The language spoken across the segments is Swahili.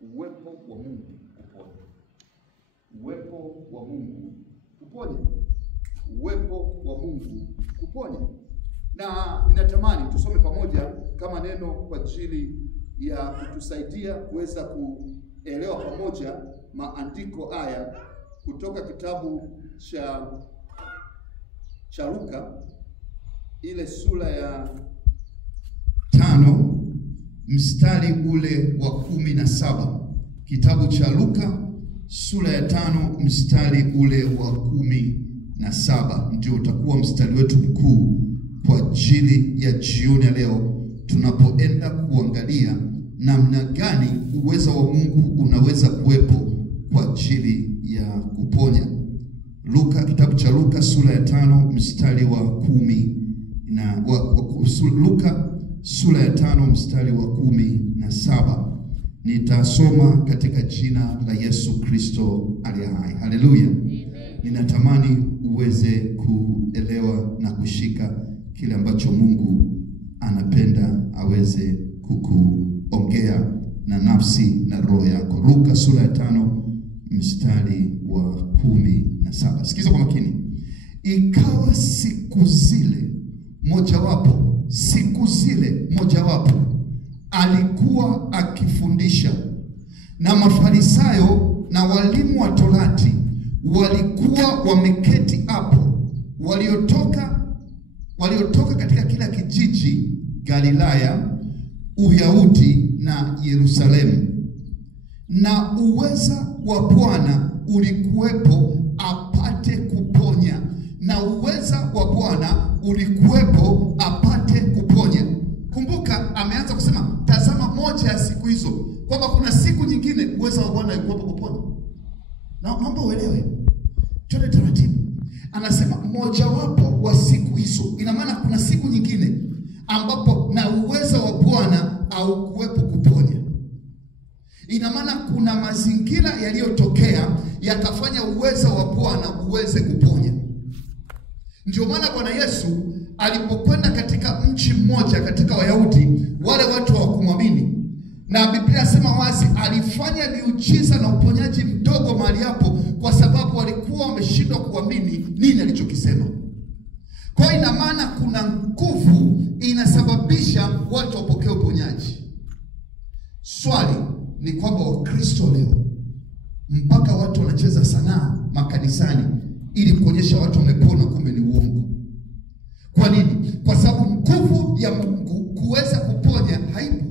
uwepo wa Mungu uponya. Uwepo wa Mungu uponya. Uwepo wa Mungu uponya. Na ninatamani tusome pamoja kama neno kwa ajili ya kutusaidia kuweza kuelewa pamoja maandiko haya kutoka kitabu cha Luka, ile sura ya 5 mstari ule wa 17. Kitabu cha Luka sura ya 5 mstari ule wa 17 ndio utakuwa mstari wetu mkuu kwa ajili ya jioni ya leo, tunapoenda kuangalia namna gani uweza wa Mungu unaweza kuwepo kwa ajili ya kuponya. Kitabu cha Luka sura ya 5 mstari wa 10 na Luka sura ya 5 mstari wa 17. Nitasoma katika jina la Yesu Kristo aliye hai. Haleluya. Ninatamani uweze kuelewa na kushika kile ambacho Mungu anapenda aweze kukuongea na nafsi na roho yako. Luka sura ya 5 mstari wa 17. Sikiza kwa makini. Ikawa siku zile mojawapo alikuwa akifundisha, na Mafarisayo na walimu wa Torati walikuwa wameketi hapo, waliotoka katika kila kijiji Galilaya, Uyahudi na Yerusalemu. Na uweza wa Bwana ulikuwepo apate kuponya. Kumbuka ameanza kusema tazama moja ya siku hizo, kwamba kuna siku nyingine uweza wa Bwana ulikuwepo kuponya. Na naomba uelewe, twende taratibu. Anasema mojawapo wa siku hizo, ina maana kuna siku nyingine ambapo na uweza wa Bwana haukuwepo kuponya. Ina maana kuna mazingira yaliyotokea yakafanya uweza wa Bwana uweze kuponya. Ndio maana Bwana Yesu alipokwenda katika mji mmoja katika Wayahudi, wale watu hawakumwamini. Na Biblia inasema wazi alifanya miujiza na uponyaji mdogo mahali hapo, kwa sababu walikuwa wameshindwa kuamini nini alichokisema. Kwa ina maana kuna nguvu inasababisha watu wapokee uponyaji. Swali ni kwamba Wakristo leo mpaka watu wanacheza sanaa makanisani ili kuonyesha watu wamepona, kumbe ni uongo. Kwa nini? Kwa sababu nguvu ya Mungu kuweza kuponya haipo.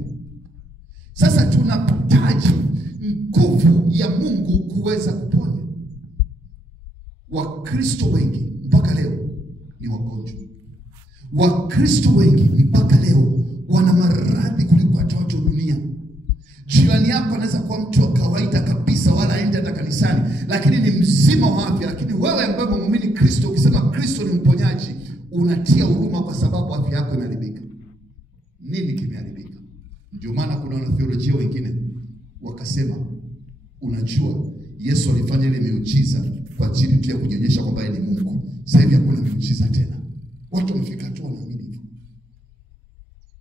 Sasa tunahitaji nguvu ya Mungu kuweza kuponya. Wakristo wengi mpaka leo ni wagonjwa. Wakristo wengi mpaka leo wana maradhi kuliko hata watu dunia. Jirani yako anaweza kuwa mtu wa kawaida kabisa, wala haendi hata kanisani, lakini ni mzima wa afya. Lakini wewe ambaye muumini Kristo, ukisema Kristo ni mponyaji, unatia huruma kwa sababu afya yako imeharibika. Nini kimeharibika? Ndio maana kuna wanatheolojia wengine wakasema, unajua Yesu alifanya ile miujiza kwa ajili tu ya kujionyesha kwamba yeye ni Mungu. Sasa hivi hakuna miujiza tena. Watu wamefika tu wanaamini hivyo.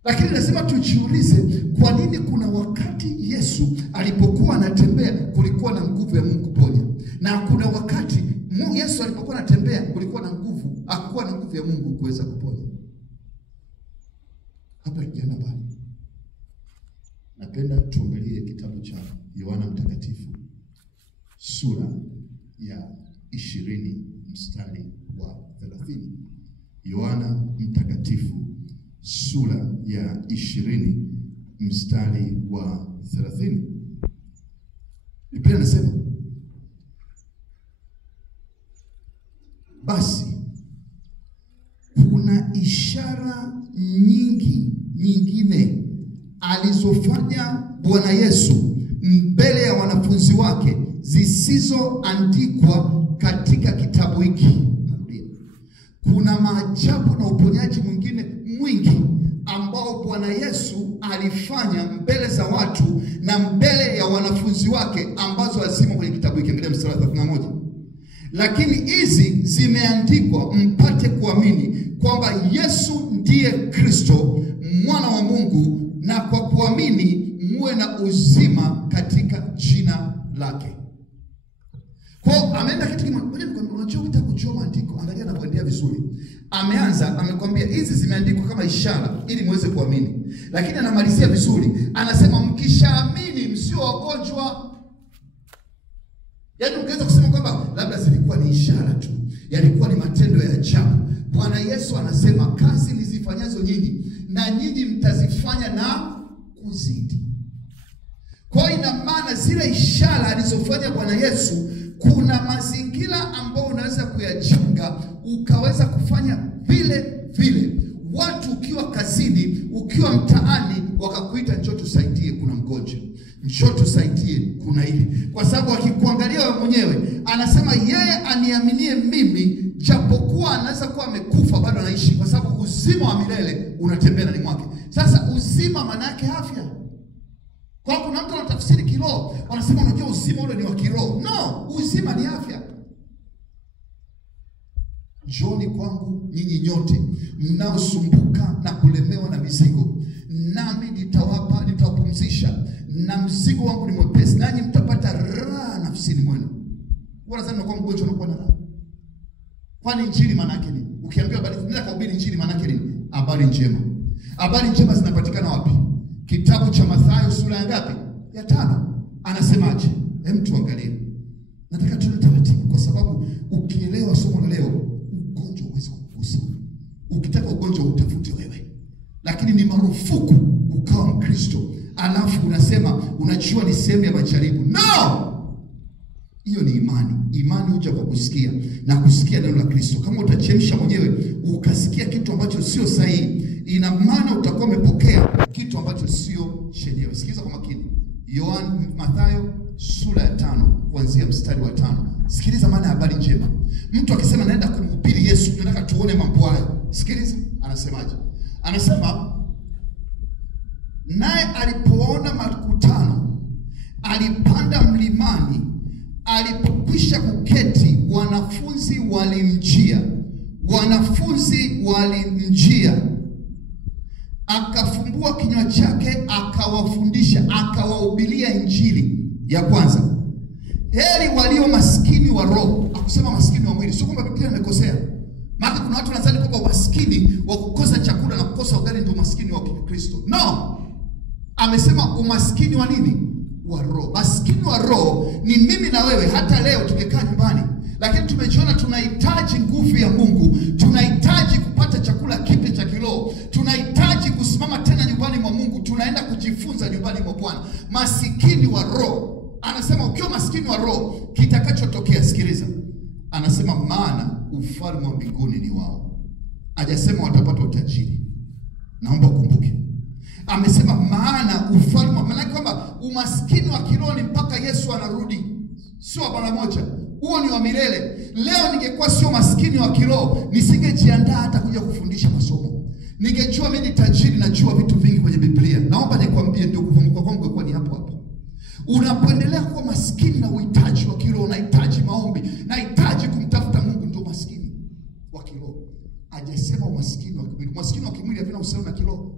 Lakini lazima tujiulize, kwa nini kuna wakati Yesu alipokuwa anatembea kulikuwa na nguvu ya Mungu kuponya, na kuna wakati Yesu alipokuwa anatembea kulikuwa na nguvu, hakuwa na nguvu ya Mungu kuweza kuponya? Hapa kijana bali napenda tuangalie kitabu cha Yohana Mtakatifu sura ya 20 mstari wa 30. Yohana Mtakatifu sura ya 20 mstari wa 30. Biblia inasema, basi kuna ishara nyingine alizofanya Bwana Yesu mbele ya wanafunzi wake zisizoandikwa katika kitabu hiki. Kuna maajabu na uponyaji mwingine mwingi ambao Bwana Yesu alifanya mbele za watu na mbele ya wanafunzi wake, ambazo hazimo kwenye kitabu hiki. Angalia mstari wa 31. Lakini hizi zimeandikwa mpate kuamini kwamba Yesu ndiye Kristo mwana wa Mungu, na kwa kuamini muwe na uzima katika jina lake. Kwa ameenda kitu kimoja. Unajua ukitaka kujua maandiko, angalia anapoendea vizuri. Ameanza amekwambia hizi zimeandikwa kama ishara ili muweze kuamini. Lakini anamalizia vizuri. Anasema mkishaamini msio wagonjwa. Yaani ungeweza kusema kwamba labda zilikuwa ni ishara tu, yalikuwa ni matendo ya ajabu. Bwana Yesu anasema kazi nizifanyazo nyinyi na nyinyi mtazifanya na kuzidi. Kwa ina maana zile ishara alizofanya Bwana Yesu, kuna mazingira ambayo unaweza kuyajenga ukaweza kufanya vile vile. Watu ukiwa kazini, ukiwa mtaani, wakakuita njoo tusaidie, kuna mgonjwa, njoo tusaidie, kuna hili. Kwa sababu akikuangalia wewe mwenyewe, anasema yeye aniaminie mimi, japokuwa anaweza kuwa amekufa bado anaishi, kwa sababu uzima wa milele unatembea ndani mwake. Sasa uzima maana yake afya. Kwa kuna mtu anatafsiri kiroho, wanasema unajua uzima ule ni wa kiroho. No, uzima ni afya. Njooni kwangu nyinyi nyote mnaosumbuka na kulemewa na mizigo, nami nitawapumzisha, na mzigo wangu ni mwepesi, nanyi mtapata raha nafsini mwenu. Wanasema kwa mgonjwa unakuwa na raha. Kwani injili maana yake nini? Ukiambiwa habari, nenda kuhubiri injili maana yake nini? Habari njema. Habari njema zinapatikana wapi? Kitabu cha Mathayo sura ya ngapi? Ya 5. Anasemaje? Hem, tuangalie. Nataka tuone taratibu, kwa sababu ukielewa somo la leo, ugonjwa huwezi kukugusa. Ukitaka ugonjwa utafute wewe. Lakini ni marufuku ukawa Mkristo alafu unasema unajua ni sehemu ya majaribu. No! Hiyo ni imani. Imani huja kwa kusikia na kusikia neno la Kristo. Kama utachemsha mwenyewe ukasikia kitu ambacho sio sahihi, ina maana utakuwa umepokea kitu ambacho sio chenyewe. Sikiliza kwa makini. Mathayo sura ya 5 kuanzia mstari wa 5. Sikiliza maana ya habari njema. Mtu akisema naenda kumhubiri Yesu, tunataka tuone mambo hayo. Sikiliza anasemaje? Anasema naye alipoona makutano alipanda mlimani. Alipokwisha kuketi, wanafunzi walimjia. Akafumbua kinywa chake, akawafundisha, akawahubiria injili ya kwanza. Heri walio maskini wa roho. Akusema maskini wa mwili. Sio kwamba Biblia imekosea. Maana kuna watu wanadhani kwamba umaskini wa kukosa chakula na kukosa ugali ndio umaskini wa Kristo. No. Amesema umaskini wa nini? Wa roho. Maskini wa roho ni mimi na wewe. Hata leo tungekaa nyumbani, lakini tumejiona tunahitaji nguvu ya Mungu, tunahitaji kupata chakula kipya cha kiroho, tunahitaji kusimama tena nyumbani mwa Mungu, tunaenda kujifunza nyumbani mwa Bwana. Maskini wa roho. Anasema ukiwa maskini wa roho, kitakachotokea, sikiliza. Anasema maana ufalme wa mbinguni ni wao. Hajasema watapata utajiri. Naomba ukumbuke. Amesema maana ufalme, maana kwamba umaskini wa kiroho ni mpaka Yesu anarudi. Sio mara moja. Huo ni wa milele. Leo ningekuwa sio maskini wa kiroho, nisingejiandaa hata kuja kufundisha masomo. Ningejua mimi ni tajiri, najua vitu vingi kwenye Biblia. Naomba nikwambie ndio kufunguka kwangu kwa ni hapo hapo. Unapoendelea kuwa maskini na uhitaji wa kiroho, unahitaji maombi, unahitaji kumtafuta Mungu, ndio maskini wa kiroho. Hajasema umaskini wa kimwili. Umaskini wa kimwili havina uhusiano na kiroho.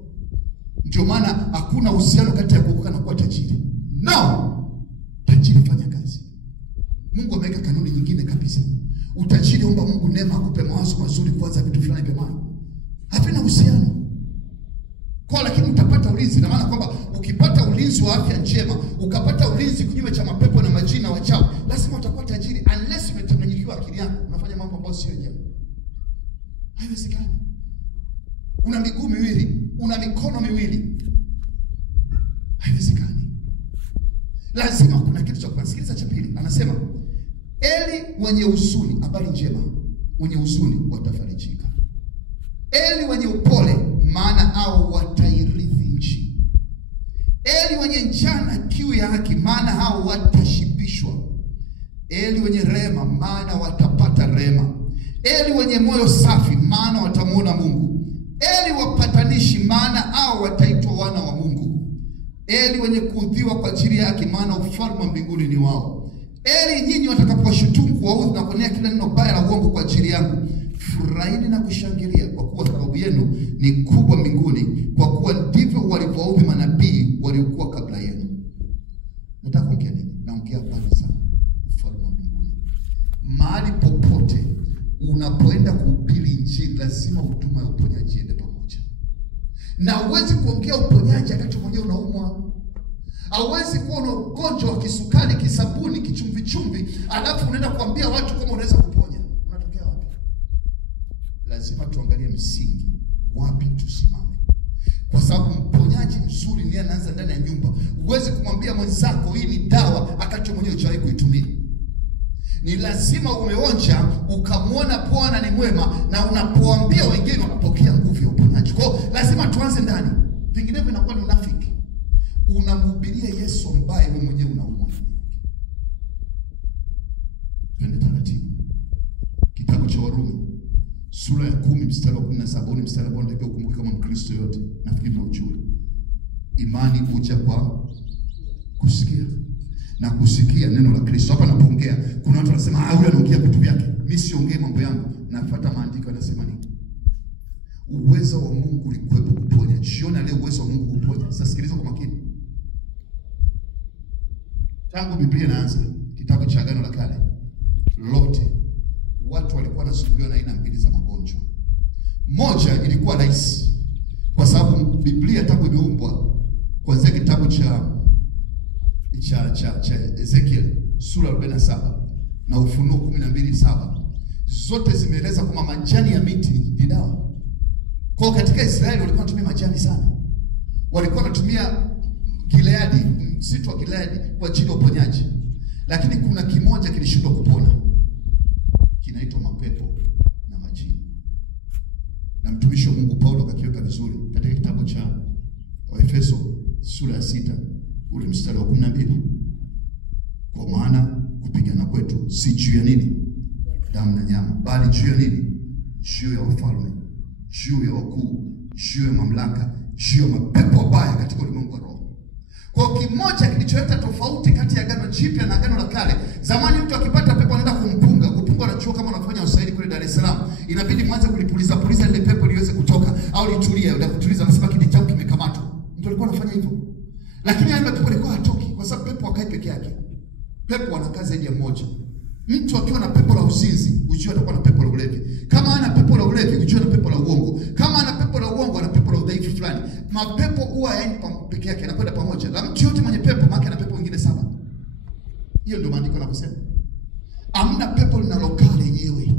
Ndio maana hakuna uhusiano kati ya kuokoka na kuwa tajiri. No! Tajiri fanya kazi. Mungu ameweka kanuni nyingine kabisa. Utajiri omba Mungu neema akupe mawazo mazuri kuanza vitu fulani vya maana. Havina uhusiano. Kwa lakini utapata ulinzi, na maana kwamba ukipata ulinzi wa afya njema, ukapata ulinzi kinyume cha mapepo na majina wachawi, lazima utakuwa tajiri unless umechanganyikiwa akili yako, unafanya mambo ambayo sio yenyewe. Haiwezekani. Una miguu miwili, una mikono miwili. Haiwezekani. Lazima kuna kitu cha kusikiliza. Cha pili, anasema eli wenye huzuni, habari njema, wenye huzuni watafarijika. Eli wenye upole, maana hao watairithi nchi. Eli wenye njaa na kiu ya haki, maana hao watashibishwa. Eli wenye rehema, maana watapata rehema. Eli wenye moyo safi, maana watamuona Mungu. Eli wapatanishi, maana hao wataitwa wana wa Mungu. Eli wenye kuudhiwa kwa ajili yake, maana ufalme wa mbinguni ni wao. Eli nyinyi watakapowashutumu, kuwaudhi na kunena kila neno baya la uongo kwa ajili yangu, furahini na kushangilia, kwa kuwa thawabu yenu ni kubwa mbinguni, kwa kuwa ndivyo walivyowaudhi manabii waliokuwa kabla Nataka kuongea nini? Naongea habari za ufalme wa mbinguni. Mahali popote unapoenda kuhubiri injili, lazima huduma ya uponyaji iende pamoja. Na huwezi kuongea uponyaji wakati mwenyewe unaumwa. Hauwezi kuwa na ugonjwa wa kisukari, kisabuni, kichumvi chumvi, alafu unaenda kuambia watu kama unaweza kuponya. Unatokea wapi? Lazima tuangalie msingi, wapi tusimame. Kwa sababu mponyaji mzuri ni anaanza ndani ya nyumba. Huwezi kumwambia mwenzako hii ni dawa akati mwenyewe hujawahi kuitumia. Ni lazima umeonja, ukamwona Bwana ni mwema, na unapoambia wengine wanapokea nguvu ya uponyaji. Kwa hiyo lazima tuanze ndani. Vinginevyo inakuwa ni unafiki. Unamhubiria Yesu ambaye wewe mwenyewe unaumwa. Twende taratibu. Kitabu cha Warumi sura ya 10 mstari wa 17 ni mstari ambao ndio ukumbuke kama Mkristo yote. Nafikiri na ujue. Imani huja kwa kusikia. Na kusikia neno la Kristo. Hapa napoongea kuna watu wanasema huyu anaongea vitu vyake. Mimi siongee mambo yangu, nafuata maandiko yanasema nini. Uwezo wa Mungu ulikuwepo kuponya. Jiona leo uwezo wa Mungu kuponya. Sasa sikiliza kwa makini. Tangu Biblia inaanza, kitabu cha Agano la Kale lote, watu walikuwa wanasumbuliwa na aina mbili za magonjwa. Moja ilikuwa rahisi, kwa sababu Biblia tangu imeumbwa kuanzia kitabu cha Ezekiel sura 47 na Ufunuo 12:7 zote zimeeleza kwamba majani ya miti ni dawa. Kwa katika Israeli walikuwa wanatumia majani sana. Walikuwa wanatumia Gileadi, msitu wa Gileadi kwa ajili ya uponyaji. Lakini kuna kimoja kilishindwa kupona. Kinaitwa mapepo na majini. Na mtumishi wa Mungu Paulo kakiweka vizuri katika kitabu cha Waefeso sura ya 6 ule mstari wa 12. Kwa maana kupigana kwetu si juu ya nini? Damu na nyama, bali juu ya nini? Juu ya wafalme, juu ya wakuu, juu ya mamlaka, juu ya mapepo mabaya katika ulimwengu wa roho. Kwa kimoja kilicholeta tofauti kati ya Agano Jipya na Agano la Kale. Zamani mtu akipata pepo anaenda kumpunga. Kupunga anachukua kama unafanya usaili kule Dar es Salaam. Inabidi mwanze kulipuliza ile pepo liweze kutoka au litulie. Ndio kutuliza, anasema kidi chao kimekamatwa. Mtu alikuwa anafanya hivyo. Lakini hayo pepo alikuwa hatoki kwa sababu pepo hakai peke yake. Pepo anakaa zaidi ya mmoja. Mtu akiwa na pepo la uzinzi, ujue atakuwa na pepo la ulevi. Kama ana pepo la ulevi, ujue ana pepo la uongo. Kama ana pepo la uongo, ana pepo la udhaifu fulani. Mapepo huwa yaani peke yake, yanakwenda pamoja. Na mtu yote mwenye pepo, maana ana pepo wengine 7. Hiyo ndio maandiko yanasema. Hamna pepo linalokaa lenyewe.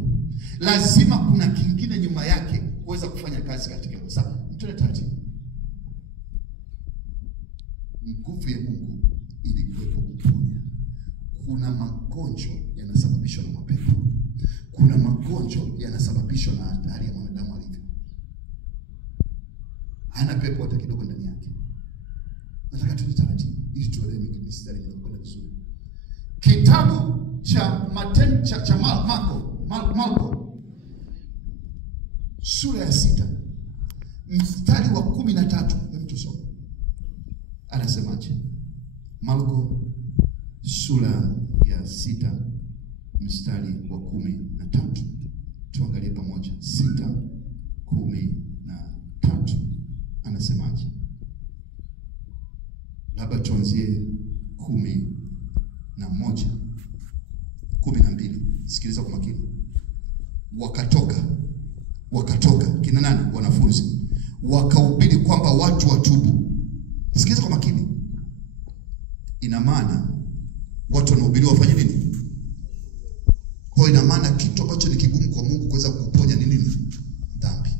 Lazima kuna kingine nyuma yake kuweza kufanya kazi katika hilo. Sasa, mtuone taratibu. Nguvu ya Mungu ilikuwepo kuponya. Kuna magonjwa yanasababishwa na mapepo. Kuna magonjwa yanasababishwa na hatari ya mwanadamu alivyo. Hana pepo hata kidogo ndani yake. Nataka tuwe taratibu ili tuelewe mistari inayokwenda vizuri. Kitabu cha Marko sura ya 6 mstari wa 13. Hebu tusome. Anasemaje? Marko sura ya 6 mstari wa 13. Tuangalie pamoja. 6:13. Anasemaje? Labda tuanzie 11, 12. Sikiliza kwa makini. Wakatoka kina nani? Wanafunzi. Wakahubiri kwamba watu watubu. Sikiliza kwa makini. Ina maana watu wanahubiriwa wafanye nini? Kwa ina maana kitu ambacho ni kigumu kwa Mungu kuweza kuponya ni nini? Dhambi.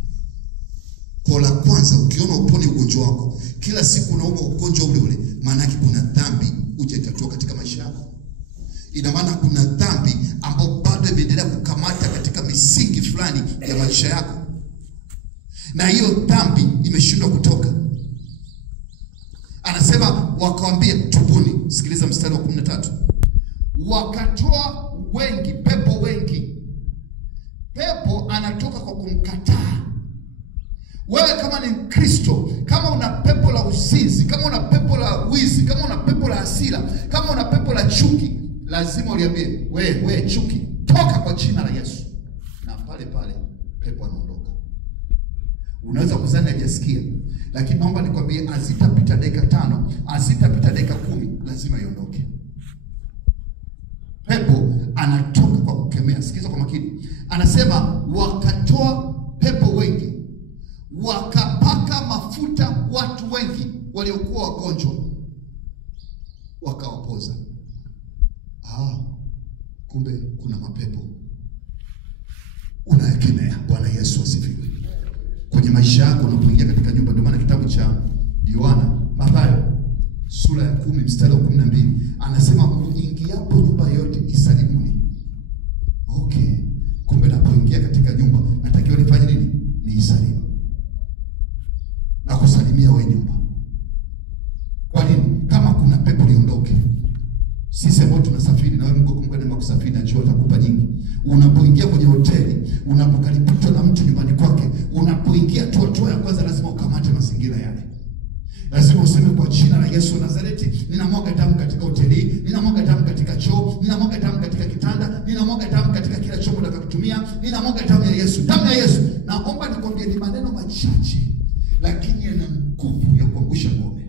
Kwa la kwanza, ukiona upone ugonjwa wako, kila siku unauma ugonjwa ule, maana yake kuna dhambi hujatatua katika maisha yako. Ina maana kuna dhambi ambayo bado imeendelea kukamata katika misingi fulani ya maisha yako. Na hiyo dhambi imeshindwa kutoka. Anasema wakawaambia tubuni. Sikiliza mstari wa 13. Wakatoa wengi, pepo wengi. Pepo anatoka kwa kumkataa. Wewe kama ni Mkristo, kama una pepo la uzinzi, kama una pepo la wizi, kama una pepo la hasira, kama una pepo la chuki, lazima uliambie, wewe chuki, toka kwa jina la Yesu. Na pale pepo anaondoka. Unaweza kuzani hajasikia, lakini naomba nikwambie, azitapita dakika 5, azitapita dakika 10, lazima iondoke. anasema wakatoa pepo wengi, wakapaka mafuta watu wengi waliokuwa wagonjwa, wakawapoza. Kumbe kuna mapepo unayekemea. Bwana Yesu asifiwe. Kwenye maisha yako unapoingia katika nyumba. Ndio maana kitabu cha Mathayo sura ya 10 mstari wa 12 anasema mkiingiapo nyumba yote isalimuni. Okay, kumbe napoingia katika nyumba natakiwa nifanye nini? Niisalimu na kusalimia wewe nyumba. Kwa nini? Kama kuna pepo liondoke. Sisi ambao tunasafiri na wewe mko kwenda kusafiri na njoo atakupa nyingi. Unapoingia kwenye hoteli, unapokaribishwa na mtu nyumbani kwake, unapoingia tu hatua ya kwanza lazima ukamate mazingira yale. Lazima useme kwa jina la Yesu wa Nazareti, ninamwaga damu katika hoteli, ninamwaga damu katika choo, ninamwaga damu katika kitanda, ninamwaga damu katika kila chombo nitakachotumia, ninamwaga damu ya Yesu, damu ya Yesu. Naomba nikwambie ni maneno machache lakini yana nguvu ya kuangusha ngome.